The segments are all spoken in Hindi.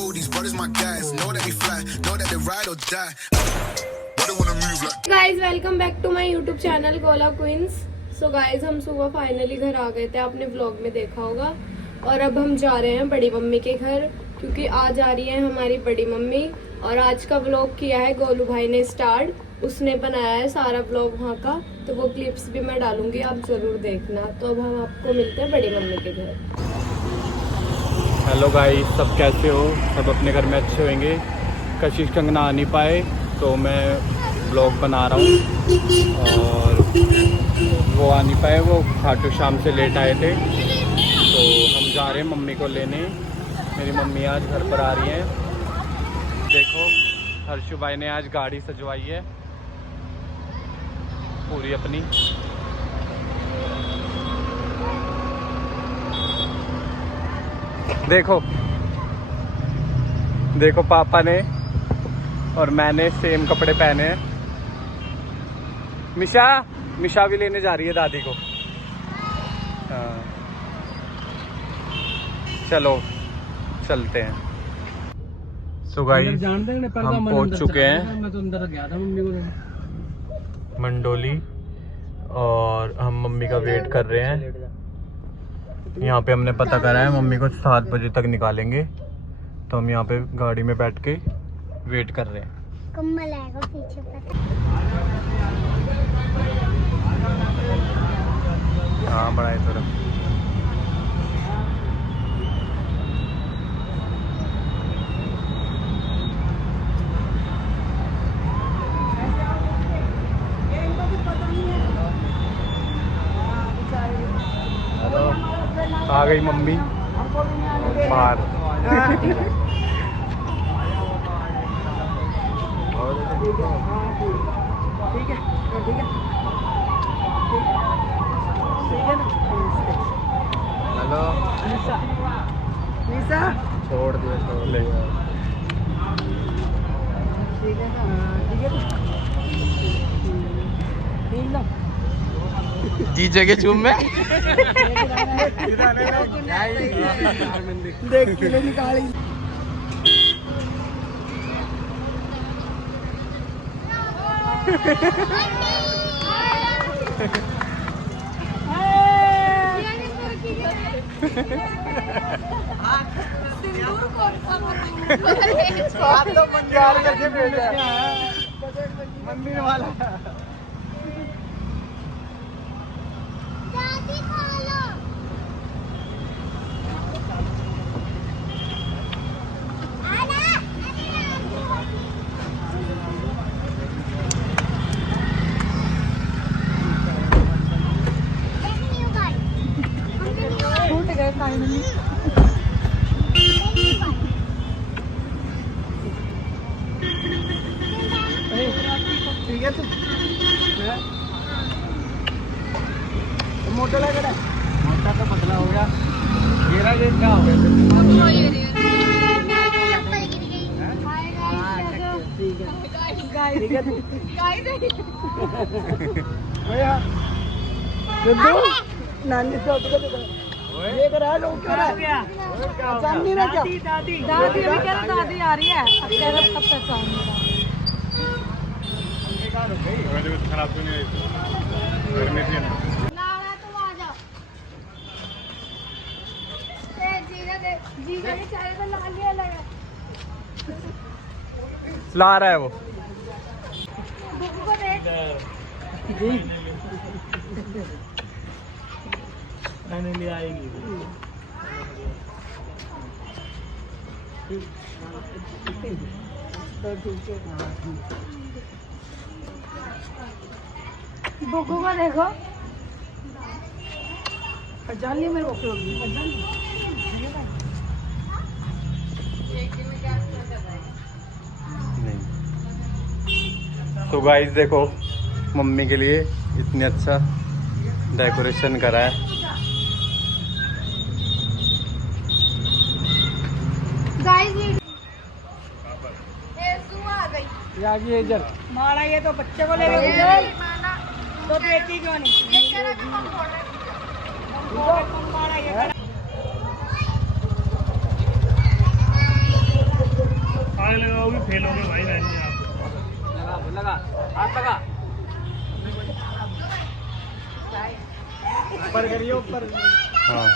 cold, these brothers my guys. Know that we fly, know that they ride or die. Why they wanna move like? Guys welcome back to my YouTube channel गोला क्वींस। सो गाइज हम सुबह फाइनली घर आ गए थे, आपने व्लॉग में देखा होगा। और अब हम जा रहे हैं बड़ी मम्मी के घर, क्योंकि आज आ रही है हमारी बड़ी मम्मी। और आज का व्लॉग किया है गोलू भाई ने स्टार्ट, उसने बनाया है सारा व्लॉग वहाँ का, तो वो क्लिप्स भी मैं डालूंगी, आप जरूर देखना। तो अब हम आपको मिलते हैं बड़ी मम्मी के घर। हेलो गाइस, सब कैसे हो? सब अपने घर में अच्छे होंगे। कशिश कंगना आ नहीं पाए तो मैं ब्लॉग बना रहा हूँ, और वो आ नहीं पाए, वो खाटू शाम से लेट आए थे। तो हम जा रहे हैं मम्मी को लेने। मेरी मम्मी आज घर पर आ रही हैं। देखो हर्षु भाई ने आज गाड़ी सजवाई है पूरी अपनी। देखो देखो पापा ने और मैंने सेम कपड़े पहने हैं। मिशा भी लेने जा रही है दादी को। हाँ चलो चलते हैं। सो गाइस हम पहुंच चुके हैं मंडोली, और हम मम्मी का वेट कर रहे हैं। यहाँ पे हमने पता करा है मम्मी को 7 बजे तक निकालेंगे, तो हम यहाँ पे गाड़ी में बैठ के वेट कर रहे हैं। कम्बल आएगा पीछे पर। हाँ बड़ा है तरफ। आ गई मम्मी बाहर। हेलो छोड़ दिया, छोड़ ले। जीजे के चूम में देख के ले निकाली। मंदिर वाला ठीक है। तो मोटा लग रहा है, मोटा तो पतला हो गया। घेरा ये क्या हो गया? नानी से ये करा लो, क्या पहचान नहीं रहा? क्या दादी दादी अभी कह रहा दादी आ रही है, अब कह रहा कब पहचान नहीं रहा। खराब तो नहीं घर में थी ना। ला रहा है वो जी। मैंने ले आएगी। बुकू को देखो, पहचान लिया मेरे को। तो गाइस देखो मम्मी के लिए इतनी अच्छा डेकोरेशन करा है। इधर मारा, ये तो बच्चे को ले लो तो देखी क्यों नहीं? मारा ये हाँ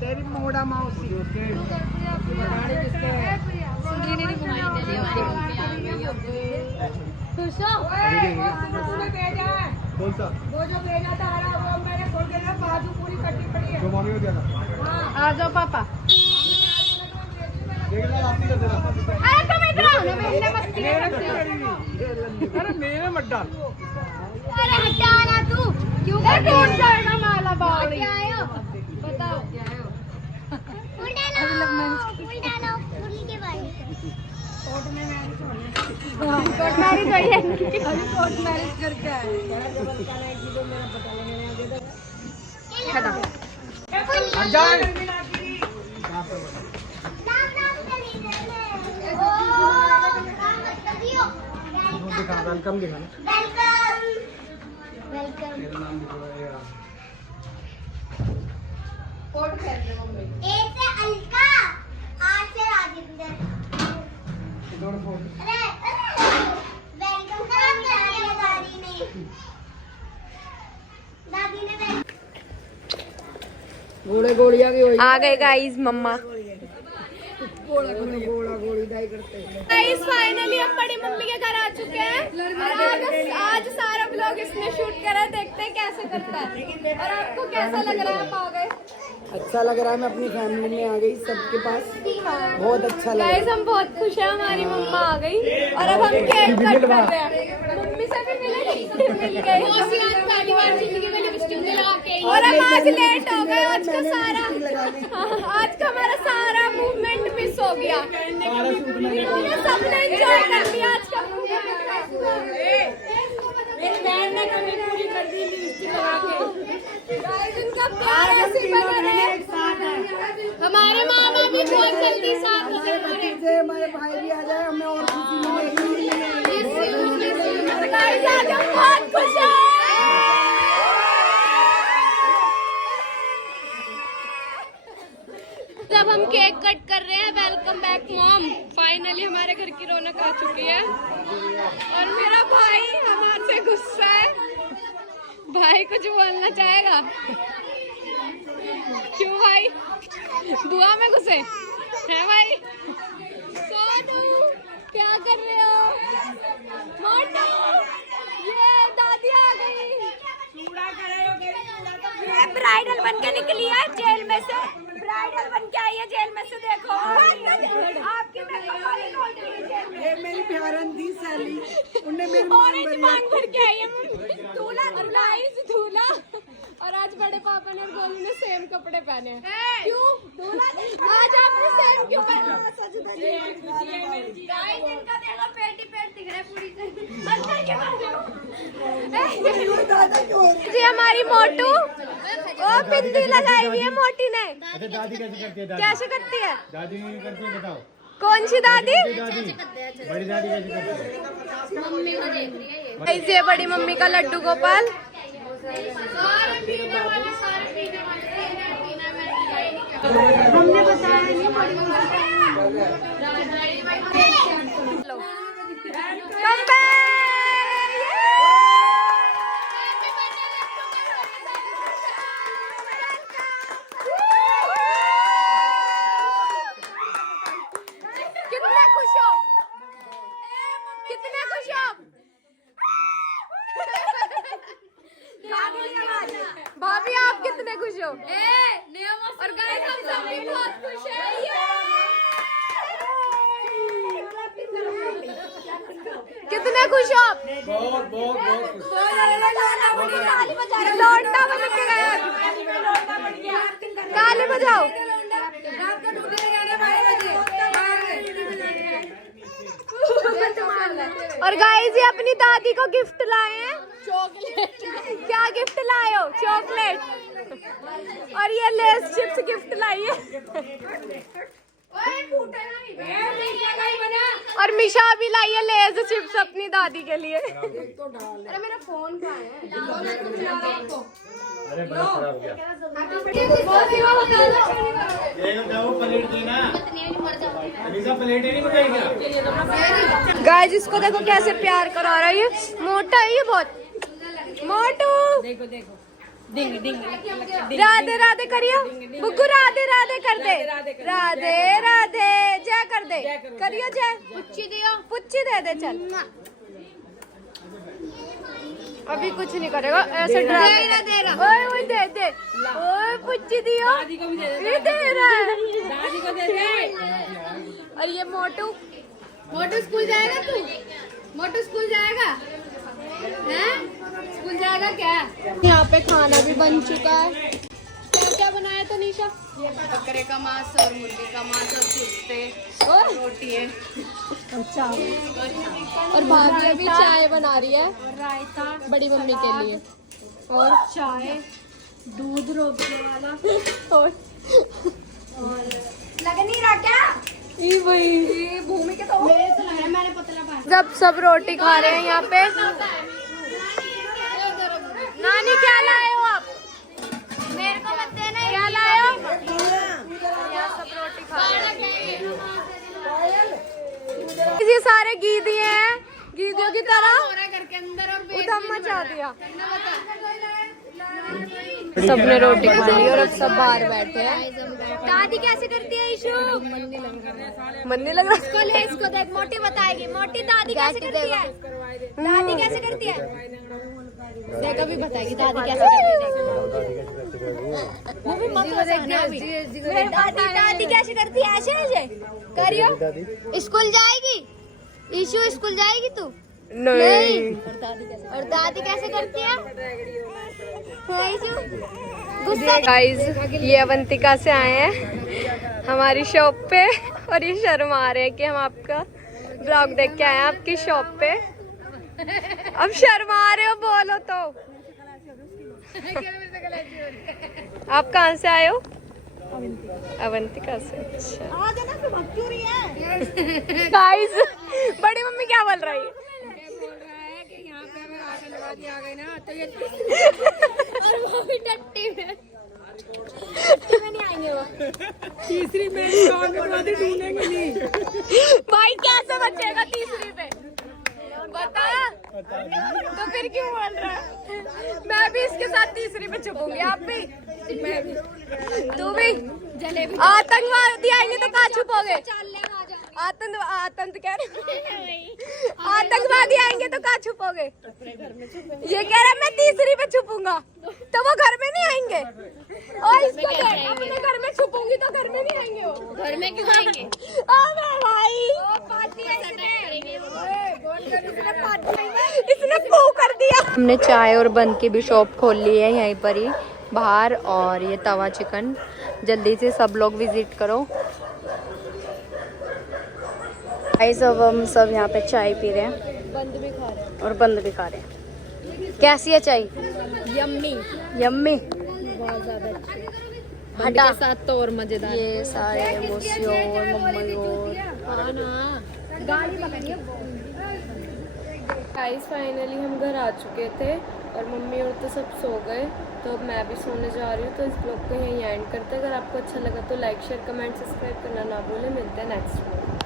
तेरी मोड़ा मौसी कौन सा वो जो भेजा था वो मैंने खोल के ना बाजू पूरी कटी पड़ी है। जो मम्मी को दिया था आ जाओ पापा। देख लो आप ही कर देना अरे तुम इधर आओ ना, मैंने मस्ती नहीं रखती। अरे मेरे मत डाल अरे हटा ना तू, क्यों कर टूट जाएगा माला बावड़ी। क्या आयो बताओ, क्या आयो उल्टा लो उन्हीं के बारे कोर्ट में मैरिज होने, कोर्ट मैरिज हुई है इनकी, अभी कोर्ट मैरिज करके आए। हटा हट जाए दिखा वेलकम दिखा कोर्ट खेल रहे मम्मी। ए से अलका, आर से राजेंद्र। अरे वेलकम करा दिया दादी ने घोड़े गोड़िया की आ गए गाइस मम्मा। गाइस फाइनली हम बड़ी मम्मी के घर आ चुके हैं और आज सारा ब्लॉग इसने शूट करा है, देखते हैं कैसे करता है। और आपको कैसा लग रहा है आप आ गए? अच्छा लग रहा है, मैं अपनी फैमिली में आ गई सबके पास, बहुत अच्छा लग रहा है। गाइस हम बहुत खुश हैं, हमारी मम्मा आ गई और अब हम केक कट कर रहे हैं। मम्मी से भी मिल गए और हम आज लेट हो गए। आज का सारा हमारा सारा मूवमेंट मिस हो गया। सबने एंजॉय कर लिया आज का हमारे मामा भी बहुत जल्दी साथ हमारे भाई भी आ जाए, हमें और खुशी मिलेगी। बहुत खुश है। जब हम केक कट कर रहे हैं, वेलकम बैक मॉम। फाइनली हमारे घर की रौनक आ चुकी है और मेरा भाई हमारे से गुस्सा है। भाई कुछ बोलना चाहेगा? क्यों भाई? बुआ में घुसे है भाई? सोनू क्या कर रहे हो? मोटू ये दादी आ गई। ये ब्राइडल बन के निकली है जेल में से, ब्राइडल बन के आई है जेल में से। देखो आपकी मेकअप वाली कौन सी है जेल में? ये मेरी प्यारन थी साली, उन्हें मेरी ऑरेंज मांग भर के आई है दूल्हा और गाइस दूल्हा। और आज बड़े पापा ने और गोलू ने सेम कपड़े पहने हैं। क्यों दूल्हा आज आपने सेम क्यों पहना? गाइस इनका देखो पेटी पेट दिख रहा है पूरी तरह। जी हमारी मोटू ओ बिंदी लगाई हुई है मोटी ने। अच्छा दादी कैसे करती है? कैसे करती है? दादी करती है बताओ। कौन सी दादी? दादी बड़ी दादी कैसे करती है? ऐसे बड़ी मम्मी का लड्डू गोपाल। हमने बताया नहीं बड़ी कितने खुश हो? कितने खुश हो? कितने खुश हो? और गाइस हम सब भी बहुत खुश हैं। कितने खुश हो आप? बहुत बहुत बहुत खुश। लौंडा बन के गए। ताली बजाओ। और गाइस ये अपनी दादी को गिफ्ट लाए हैं। चॉकलेट। क्या गिफ्ट लाए हो? चॉकलेट। और ये लेस चिप्स गिफ्ट लाई है। और मिशा भी लाई है लेस चिप्स अपनी दादी के लिए। अरे मेरा फोन कहाँ है? अरे बड़ा खराब हो गया। प्लेट देना। अनीसा प्लेट नहीं बताएगा। गाइस इसको देखो कैसे प्यार करा रहा है। ये मोटा है ये बहुत। मोटू देखो देखो। डिंग डिंग राधे राधे करियो। बुग्गू राधे राधे कर दे। राधे राधे जय कर दे। करियो जय। पुच्ची दियो। पुच्ची दे दे चल। अभी कुछ नहीं करेगा ऐसे डरा दे रहा। ओए ओए दे दे। ओए पुच्ची दियो। दादी को भी दे दे। दे रहा है। दादी को दे दे। और ये मोटू। मोटू स्कूल जाएगा तू? मोटू स्कूल जाएगा? हैं? स्कूल जाएगा क्या? यहाँ पे खाना भी बन चुका है। क्या क्या बनाया तो निशा? बकरे का मांस और मुर्गी का मांस और चिप्स और रोटी है। अच्छा। और भाभी अभी चाय बना रही है और रायता बड़ी मम्मी के लिए और चाय दूध रोकने वाला और लग नहीं रहा क्या? ये भूमि के तो मैंने पतला पाया। सब रोटी खा रहे हैं यहाँ पे। नानी क्या लाए हो आप? मेरे को मत देना। क्या लाए हो? यहाँ सब रोटी खा रहे हैं। ये सारे गीदी हैं। गीदियों की तरह उधम मचा दिया। सबने रोटी खा ली और अब सब बाहर बैठे हैं। दादी कैसे करती है ईशु? मन नहीं लग रहा। इसको देख मोटी बताएगी। मोटी दादी कैसे करती है? दादी कैसे करती है? देखो भी बताएगी दादी कैसे करती है। वो भी दादी कैसे करती है? ऐसे ऐसे करियो। स्कूल जाएगी ईशु? स्कूल जाएगी तू? नहीं। और दादी कैसे करती है? गाइस ये अवंतिका से आए हैं हमारी शॉप पे और ये शर्मा रहे हैं कि हम आपका ब्लॉग देख के आए हैं आपकी शॉप पे। अब शर्मा रहे हो बोलो तो। आप कहाँ से आए हो? अवंतिका से। अच्छा गाइस बड़ी मम्मी क्या बोल रही है? आ गए ना तो ये और वो भी टट्टी में नहीं आएंगे वो। तीसरी में ढूंढेंगे नहीं। भाई कैसे बचेगा तीसरी पे? बता तो फिर क्यों बोल रहा है? मैं भी इसके साथ तीसरी पे छुपूंगी। आप भी? मैं भी। तू भी? जलेबी। आतंकवादी आएंगे तो कहाँ छुपोगे? आतंकवादी आएंगे तो कहाँ छुपोगे? ये कह रहा मैं तीसरी पे छुपूंगा तो वो घर में नहीं आएंगे। और इसको अपने घर में छुपूंगी तो घर में नहीं आएंगे। वो घर में क्यों आएंगे? भाई इसने पू कर दिया। हमने चाय और बन की भी शॉप खोल ली है यहीं पर ही बाहर। और ये तवा चिकन जल्दी से सब लोग विजिट करो। अब हम सब यहाँ पे चाय पी रहे हैं बंद भी खा रहे हैं और बंद भी खा रहे हैं। कैसी है चाय? यम्मी यम्मी बहुत ज्यादा अच्छी। हटा के साथ तो और मजेदार। ये सारे मोसी और मम्मी और गाड़ी पकड़िए। गाइस फाइनली हम घर आ चुके थे और मम्मी और तो सब सो गए तो अब मैं भी सोने जा रही हूँ। तो इस ब्लॉग को यहीं एंड करते हैं। अगर आपको अच्छा लगा तो लाइक शेयर कमेंट सब्सक्राइब करना ना भूलें। मिलते हैं नेक्स्ट ब्लॉग।